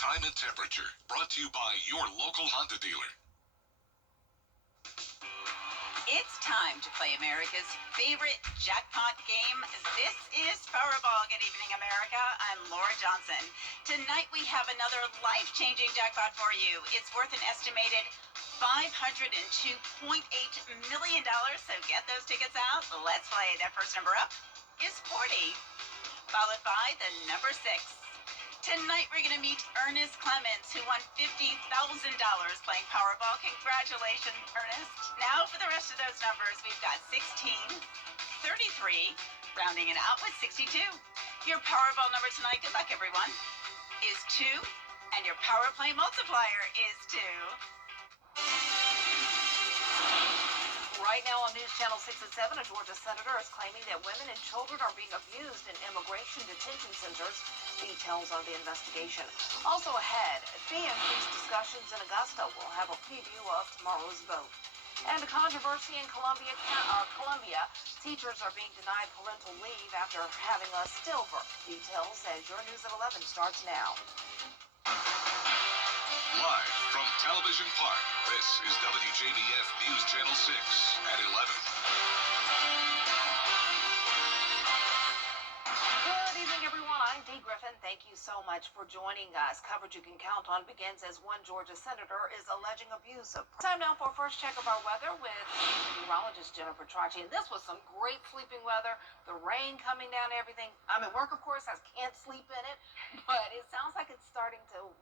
time and temperature. Brought to you by your local Honda dealer. It's time to play America's favorite jackpot game. This is Powerball. Good evening, America. I'm Laura Johnson. Tonight we have another life-changing jackpot for you. It's worth an estimated $502.8 million. So get those tickets out. Let's play. That first number up is 40, followed by the number 6. Tonight we're going to meet Ernest Clemens, who won $50,000 playing Powerball. Congratulations, Ernest. Now for the rest of those numbers, we've got 16, 33, rounding it out with 62. Your Powerball number tonight, good luck everyone, is 2, and your Power Play multiplier is 2. Right now on News Channel 6 at 7, a Georgia senator is claiming that women and children are being abused in immigration detention centers. Details of the investigation. Also ahead, fee increase discussions in Augusta will have a preview of tomorrow's vote. And a controversy in Columbia, teachers are being denied parental leave after having a stillbirth. Details as your News at 11 starts now. Live from Television Park, this is WJBF News Channel 6 at 11. Good evening, everyone. I'm Dee Griffin. Thank you so much for joining us. Coverage you can count on begins as one Georgia senator is alleging abuse of... Time now for a first check of our weather with meteorologist Jennifer Tracci. And this was some great sleeping weather. The rain coming down, everything. I'm at work, of course. I can't sleep in it. But it sounds like it's starting to,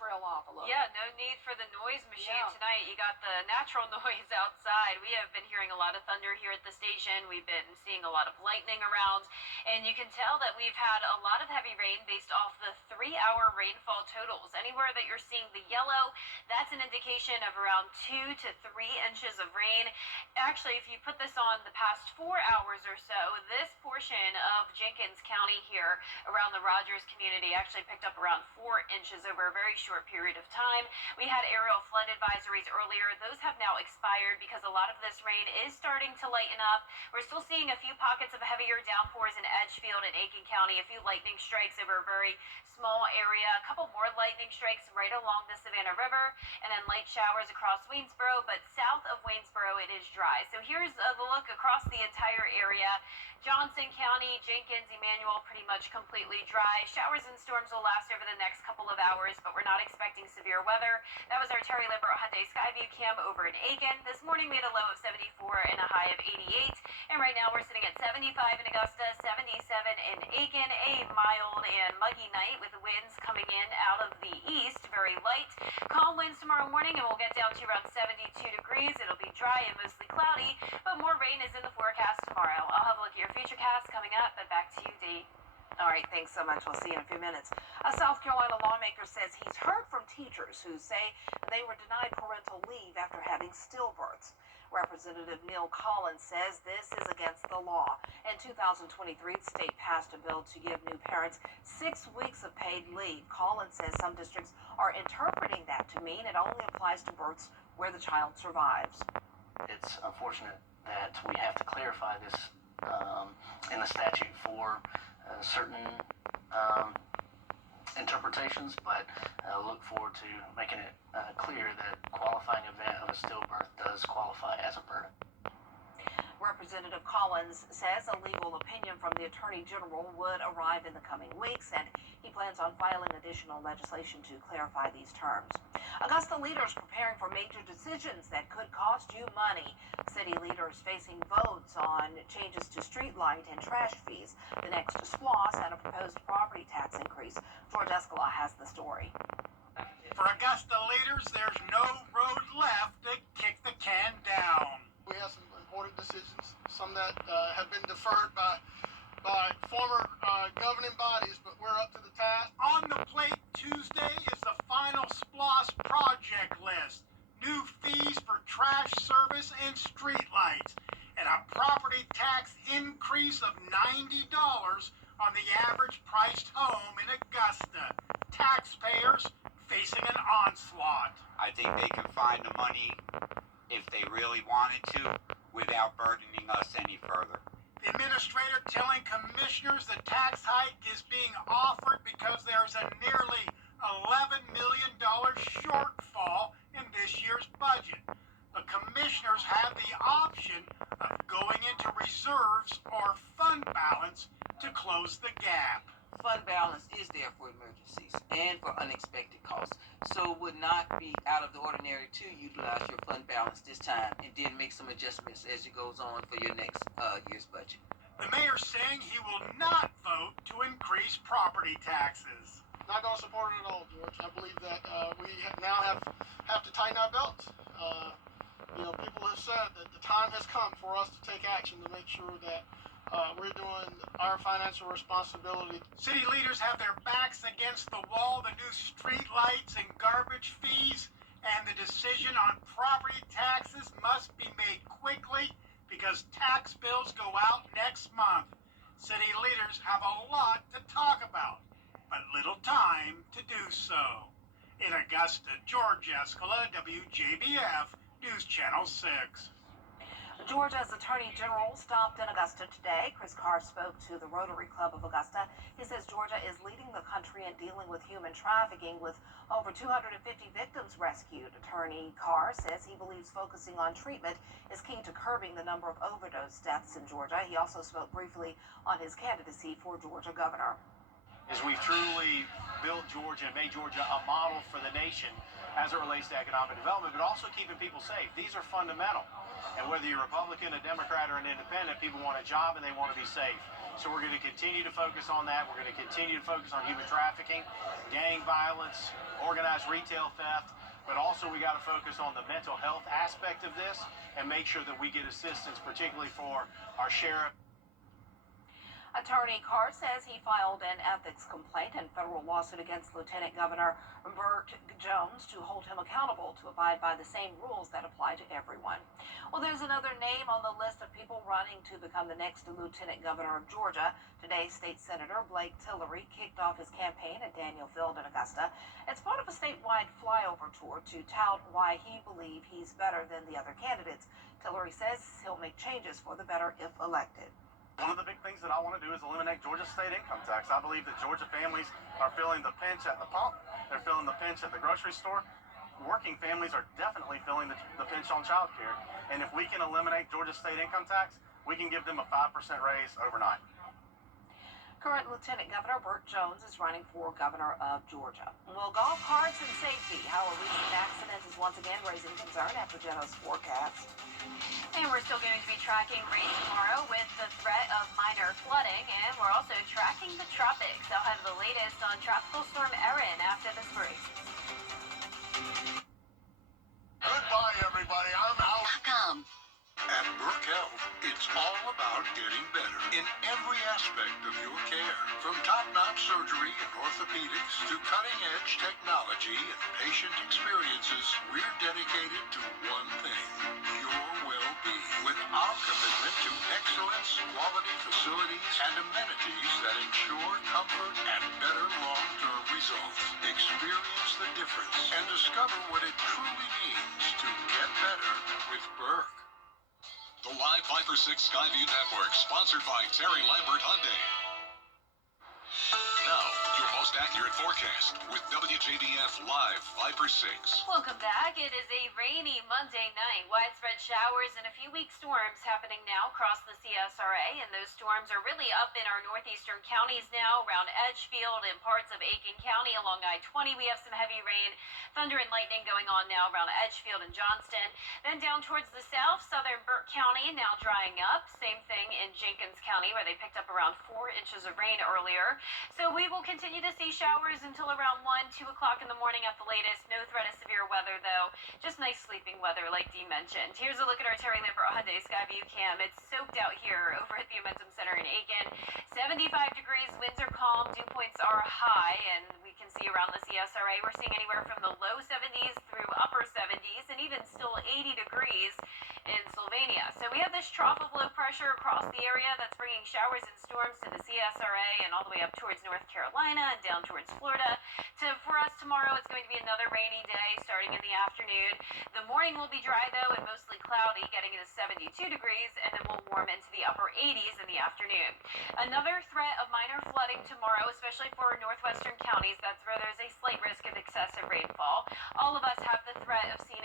trail off a little. Yeah, no need for the noise machine tonight. You got the natural noise outside. We have been hearing a lot of thunder here at the station. We've been seeing a lot of lightning around. And you can tell that we've had a lot of heavy rain based off the 3-hour rainfall totals. Anywhere that you're seeing the yellow, that's an indication of around 2 to 3 inches of rain. Actually, if you put this on the past 4 hours or so, this portion of Jenkins County here around the Rogers community actually picked up around 4 inches over a very short period of time. We had aerial flood advisories earlier. Those have now expired because a lot of this rain is starting to lighten up. We're still seeing a few pockets of heavier downpours in Edgefield and Aiken County, a few lightning strikes over a very small area, a couple more lightning strikes right along the Savannah River, and then light showers across Waynesboro, but south of Waynesboro it is dry. So here's the look across the entire area. Johnson County, Jenkins, Emmanuel, pretty much completely dry. Showers and storms will last over the next couple of hours, but we're not expecting severe weather. That was our Terry Libbert Hyundai Skyview cam over in Aiken. This morning we had a low of 74 and a high of 88, and right now we're sitting at 75 in Augusta, 77 in Aiken. A mild and muggy night with the winds coming in out of the east, very light. Calm winds tomorrow morning, and we'll get down to around 72 degrees. It'll be dry and mostly cloudy, but more rain is in the forecast tomorrow. I'll have a look at your futurecast coming up, but back to you, Dee. All right, thanks so much. We'll see you in a few minutes. A South Carolina lawmaker says he's heard from teachers who say they were denied parental leave after having stillbirths. Representative Neil Collins says this is against the law. In 2023, the state passed a bill to give new parents 6 weeks of paid leave. Collins says some districts are interpreting that to mean it only applies to births where the child survives. It's unfortunate that we have to clarify this in the statute for certain interpretations, but I look forward to making it clear that qualifying event of a stillbirth does qualify as a burden. Representative Collins says a legal opinion from the Attorney General would arrive in the coming weeks, and he plans on filing additional legislation to clarify these terms. Augusta leaders preparing for major decisions that could cost you money. City leaders facing votes on changes to street light and trash fees, the next SPLOS, and a proposed property tax increase. George Escala has the story. For Augusta leaders, there's no road left to kick the can down. We have some important decisions, some that have been deferred by former governing bodies, but we're up to the task. On the plate Tuesday is the final SPLOS project list. New fees for trash service and streetlights, and a property tax increase of $90 on the average priced home in Augusta. Taxpayers facing an onslaught. I think they can find the money if they really wanted to without burdening us any further. The administrator telling commissioners the tax hike is being offered because there's a nearly $11 million shortfall in this year's budget. The commissioners have the option of going into reserves or fund balance to close the gap. Fund balance is there for emergencies and for unexpected costs, so it would not be out of the ordinary to utilize your fund balance this time and then make some adjustments as it goes on for your next year's budget. The mayor's saying he will not vote to increase property taxes. Not going to support it at all, George. I believe that we now have to tighten our belts. People have said that the time has come for us to take action to make sure that we're doing our financial responsibility. City leaders have their backs against the wall, the new street lights and garbage fees, and the decision on property taxes must be made quickly because tax bills go out next month. City leaders have a lot to talk about, but little time to do so. In Augusta, George Escala, WJBF, News Channel 6. Georgia's Attorney General stopped in Augusta today. Chris Carr spoke to the Rotary Club of Augusta. He says Georgia is leading the country in dealing with human trafficking with over 250 victims rescued. Attorney Carr says he believes focusing on treatment is key to curbing the number of overdose deaths in Georgia. He also spoke briefly on his candidacy for Georgia governor. As we've truly built Georgia and made Georgia a model for the nation as it relates to economic development, but also keeping people safe. These are fundamental. And whether you're Republican, a Democrat, or an independent, people want a job and they want to be safe. So we're going to continue to focus on that. We're going to continue to focus on human trafficking, gang violence, organized retail theft, but also we got to focus on the mental health aspect of this and make sure that we get assistance, particularly for our sheriff. Attorney Carr says he filed an ethics complaint and federal lawsuit against Lieutenant Governor Burt Jones to hold him accountable to abide by the same rules that apply to everyone. Well, there's another name on the list of people running to become the next Lieutenant Governor of Georgia. Today, State Senator Blake Tillery kicked off his campaign at Daniel Field in Augusta. It's part of a statewide flyover tour to tout why he believes he's better than the other candidates. Tillery says he'll make changes for the better if elected. One of the big things that I want to do is eliminate Georgia's state income tax. I believe that Georgia families are feeling the pinch at the pump. They're feeling the pinch at the grocery store. Working families are definitely feeling the pinch on child care. And if we can eliminate Georgia's state income tax, we can give them a 5% raise overnight. Current Lieutenant Governor Burt Jones is running for governor of Georgia. Well, golf carts and safety. How a recent accident is once again raising concern after Geno's forecast. And we're still going to be tracking rain tomorrow with the threat of minor flooding, and we're also tracking the tropics. I'll have the latest on Tropical Storm Erin after this break. Goodbye, everybody. I'm out. At Burke Health, it's all about getting better in every aspect of your care. From top-notch surgery and orthopedics to cutting-edge technology and patient experiences, we're dedicated to one thing, your well-being. With our commitment to excellence, quality facilities, and amenities that ensure comfort and better long-term results. Experience the difference and discover what it truly means to get better with Burke. The Live Viper 6 Skyview Network, sponsored by Terry Lambert Hyundai. Now, your most accurate forecast with WJBF Live Viper 6. Welcome back. It is a rainy Monday night. Widespread showers and a few weak storms happening now across the CSRA, and those storms are really up in our northeastern counties now, around Edgefield and parts of Aiken County. Along I-20, we have some heavy rain, thunder and lightning going on now around Edgefield and Johnston. Then down towards the south, southern Burke County now drying up. Same thing in Jenkins County, where they picked up around 4 inches of rain earlier. So we will continue to see showers until around 1, 2 o'clock in the morning at the latest. No threat of severe weather, though. Just nice sleeping weather, like Dee mentioned. Here's a look at our Terry Lambert Hyundai Skyview Cam. It's soaked out here over at the Momentum Center in Aiken. 75 degrees, winds are calm, dew points are high, and we can see around the CSRA we're seeing anywhere from the low 70s through upper 70s, and even still 80 degrees in Sylvania. So we have this trough of low pressure across the area that's bringing showers and storms to the CSRA and all the way up towards North Carolina and down towards Florida. For us to tomorrow. It's going to be another rainy day starting in the afternoon. The morning will be dry, though, and mostly cloudy, getting to 72 degrees, and then we'll warm into the upper 80s in the afternoon. Another threat of minor flooding tomorrow, especially for northwestern counties. That's where there's a slight risk of excessive rainfall. All of us have the threat of seeing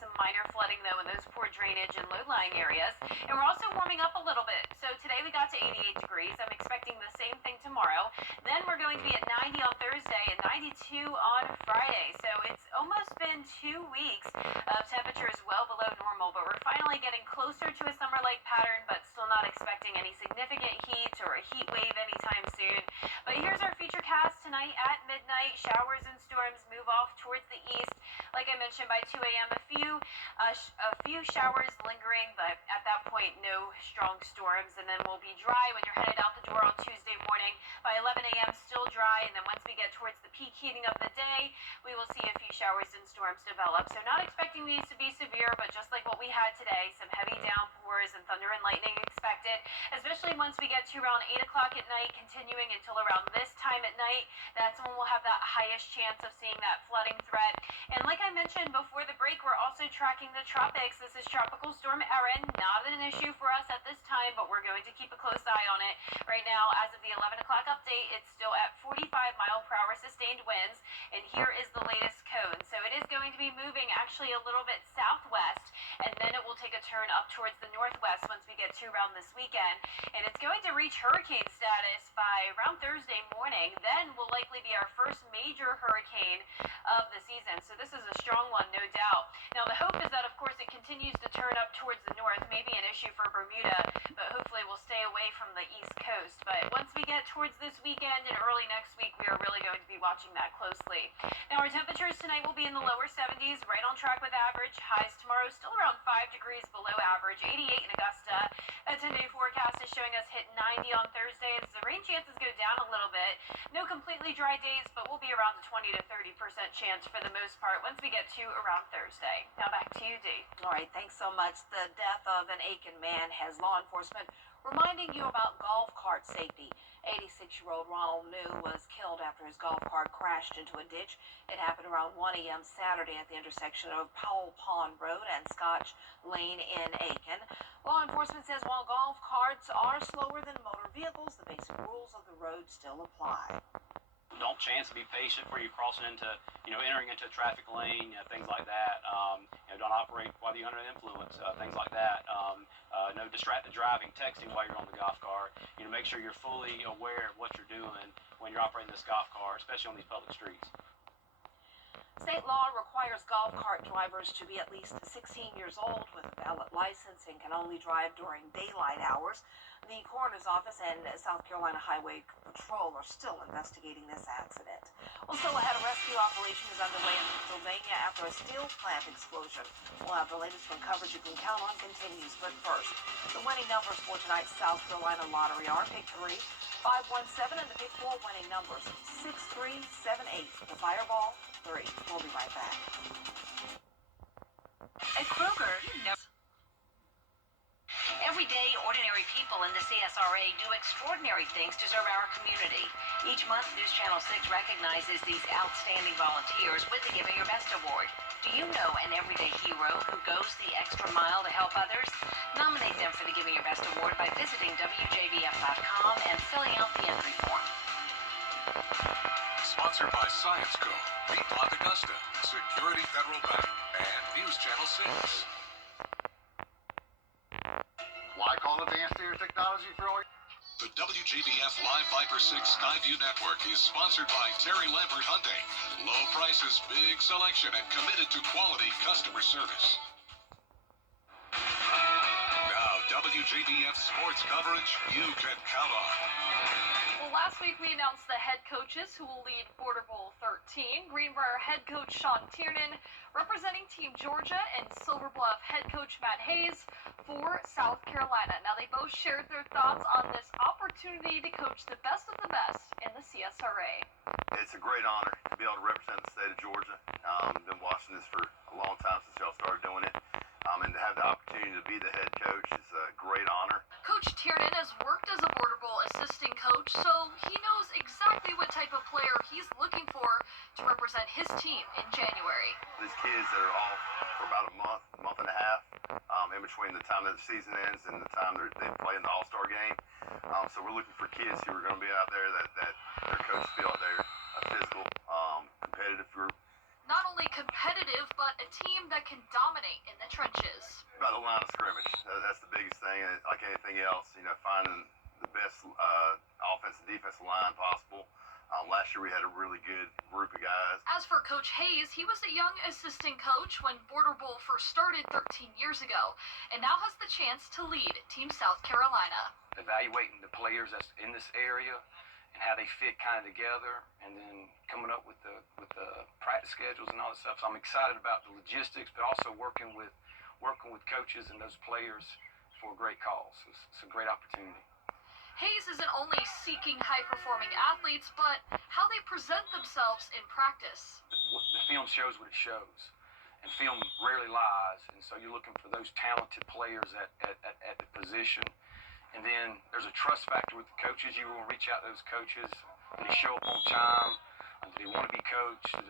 some minor flooding, though, in those poor drainage and low-lying areas. And we're also warming up a little bit. So today we got to 88 degrees. I'm expecting the same thing tomorrow. Then we're going to be at 90 on Thursday and 92 on Friday. So it's almost been 2 weeks of temperatures well below normal, but we're finally getting closer to a summer-like pattern, but still not expecting any significant heat or a heat wave anytime soon. But here's our future cast tonight at midnight. Showers and storms move off towards the east. Like I mentioned, by 2 a.m., a few showers lingering, but at that point, no strong storms. And then we'll be dry when you're headed out the door on Tuesday morning. By 11 a.m., still dry. And then once we get towards the peak heating of the day, we will see a few showers and storms develop. So not expecting these to be severe, but just like what we had today, some heavy downpours and thunder and lightning expected, especially once we get to around 8 o'clock at night, continuing until around this time at night. That's when we'll have that highest chance of seeing that flooding threat. And like I mentioned before the break, we're also tracking the tropics. This is Tropical Storm Erin. Not an issue for us at this time, but we're going to keep a close eye on it. Right now, as of the 11 o'clock update, it's still at 45 mile per hour sustained winds. And here is the latest cone. So it is going to be moving actually a little bit southwest, and then it will take a turn up towards the northwest once we get to around this weekend. And it's going to reach hurricane status by around Thursday morning. Then will likely be our first major hurricane of the season. So this is a strong one, no doubt. Now the hope is that, of course, it continues to turn up towards the north. Maybe an issue for Bermuda, but hopefully we'll stay away from the east coast. But once we get towards this weekend and early next week, we are really going to be watching that closely. Now our temperatures tonight will be in the lower 70s, right on track with average. Highs tomorrow still around 5 degrees below average, 88 in Augusta. A 10-day forecast is showing us hit 90 on Thursday as the rain chances go down a little bit. No completely dry days, but we'll be around the 20 to 30% chance for the most part once we get to around Thursday. Now back to you, Dee. All right, thanks so much. The death of an Aiken man has law enforcement reminding you about golf cart safety. 86-year-old Ronald New was killed after his golf cart crashed into a ditch. It happened around 1 a.m. Saturday at the intersection of Powell Pond Road and Scotch Lane in Aiken. Law enforcement says while golf carts are slower than motor vehicles, the basic rules of the road still apply. Don't chance to be patient before you're crossing into, entering into a traffic lane, things like that. Don't operate while you're under the influence, things like that. No distracted driving, texting while you're on the golf cart. Make sure you're fully aware of what you're doing when you're operating this golf cart, especially on these public streets. State law requires golf cart drivers to be at least 16 years old with a valid license and can only drive during daylight hours. The coroner's office and South Carolina Highway Patrol are still investigating this accident. Well, still ahead, a rescue operation is underway in Pennsylvania after a steel plant explosion. We'll have the latest when coverage you can count on continues. But first, the winning numbers for tonight's South Carolina lottery are Pick 3, 517, and the Pick 4 winning numbers 6378. The Fireball 3. We'll be right back. At Kroger, every day, ordinary people in the CSRA do extraordinary things to serve our community. Each month, News Channel 6 recognizes these outstanding volunteers with the Giving Your Best Award. Do you know an everyday hero who goes the extra mile to help others? Nominate them for the Giving Your Best Award by visiting WJBF.com and filling out the entry form. Sponsored by Science Co., Beat Block Augusta, Security Federal Bank, and News Channel 6. Why call Advanced Air Technology for all? The WJBF Live Viper 6 Skyview Network is sponsored by Terry Lambert Hyundai. Low prices, big selection, and committed to quality customer service. Now, WJBF sports coverage you can count on. Well, last week we announced the head coaches who will lead Border Bowl 13. Greenbrier head coach Sean Tiernan representing Team Georgia, and Silver Bluff head coach Matt Hayes for South Carolina. Now, they both shared their thoughts on this opportunity to coach the best of the best in the CSRA. It's a great honor to be able to represent the state of Georgia. Been watching this for a long time since y'all started doing it. And to have the opportunity to be the head coach is a great honor. Coach Tiernan has worked as a Border Bowl assistant coach, so he knows exactly exactly what type of player he's looking for to represent his team in January. These kids that are off for about a month and a half, in between the time that the season ends and the time they play in the All-Star game. So we're looking for kids who are going to be out there that their coaches feel like they're a physical, competitive group. Not only competitive, but a team that can dominate in the trenches. About the line of scrimmage, that's the biggest thing. And like anything else, finding the best offensive defensive line possible. Last year we had a really good group of guys. As for Coach Hayes, he was a young assistant coach when Border Bowl first started 13 years ago, and now has the chance to lead Team South Carolina. Evaluating the players that's in this area and how they fit kind of together, and then coming up with the practice schedules and all that stuff. So I'm excited about the logistics, but also working with coaches and those players for a great cause. It's a great opportunity. Hayes isn't only seeking high-performing athletes, but how they present themselves in practice. The film shows what it shows, and film rarely lies, and so you're looking for those talented players at the position. And then there's a trust factor with the coaches. You will reach out to those coaches. Do they show up on time? Do they want to be coached? Do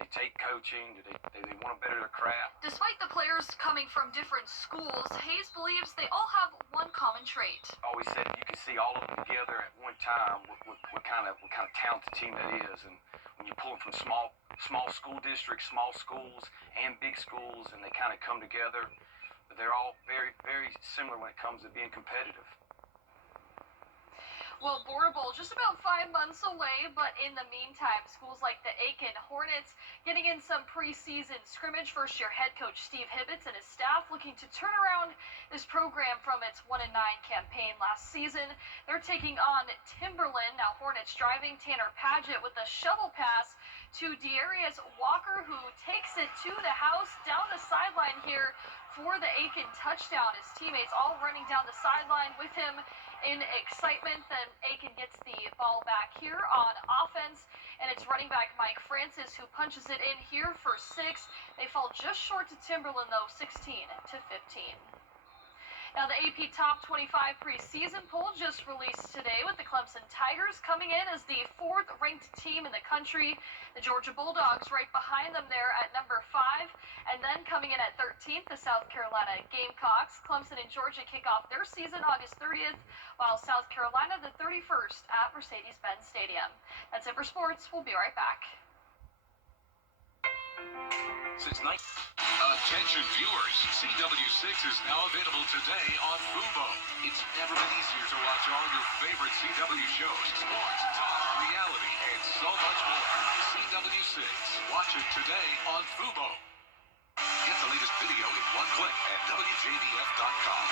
they take coaching? Do they want to better their craft? Despite the players coming from different schools, Hayes believes they all have one common trait. I always said you can see all of them together at one time. What kind of talented team that is, and when you pull them from small school districts, small schools, and big schools, and they kind of come together, but they're all very, very similar when it comes to being competitive. Well, Border Bowl just about 5 months away, but in the meantime, schools like the Aiken Hornets getting in some preseason scrimmage. First-year head coach Steve Hibbets and his staff looking to turn around this program from its 1-9 campaign last season. They're taking on Timberland. Now Hornets driving Tanner Padgett with a shovel pass to Darius Walker, who takes it to the house down the sideline here for the Aiken touchdown. His teammates all running down the sideline with him in excitement. Then Aiken gets the ball back here on offense, and it's running back Mike Francis who punches it in here for 6. They fall just short to Timberland, though, 16-15. Now, the AP Top 25 preseason poll just released today with the Clemson Tigers coming in as the 4th-ranked team in the country. The Georgia Bulldogs right behind them there at number 5. And then coming in at 13th, the South Carolina Gamecocks. Clemson and Georgia kick off their season August 30th, while South Carolina the 31st at Mercedes-Benz Stadium. That's it for sports. We'll be right back. Attention viewers, CW6 is now available today on Fubo. It's never been easier to watch all your favorite CW shows, sports, talk, reality, and so much more. CW6. Watch it today on Fubo. Get the latest video in one click at WJBF.com.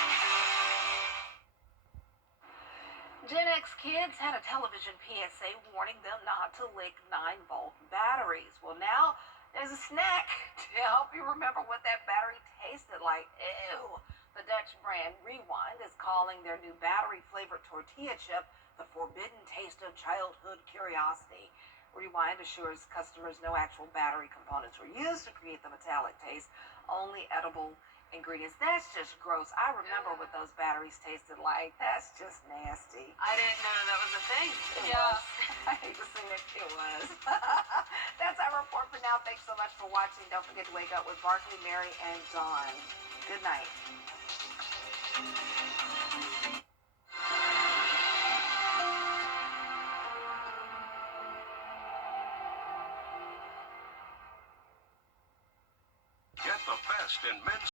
Gen X kids had a television PSA warning them not to lick 9-volt batteries. Well, now there's a snack to help you remember what that battery tasted like. Ew. The Dutch brand Rewind is calling their new battery-flavored tortilla chip the forbidden taste of childhood curiosity. Rewind assures customers no actual battery components were used to create the metallic taste, only edible ingredients. That's just gross. I remember what those batteries tasted like. That's just nasty. I didn't know that was a thing. It was. I hate to say it was. That's our report for now. Thanks so much for watching. Don't forget to wake up with Barkley, Mary, and Dawn. Good night. Get the best in men's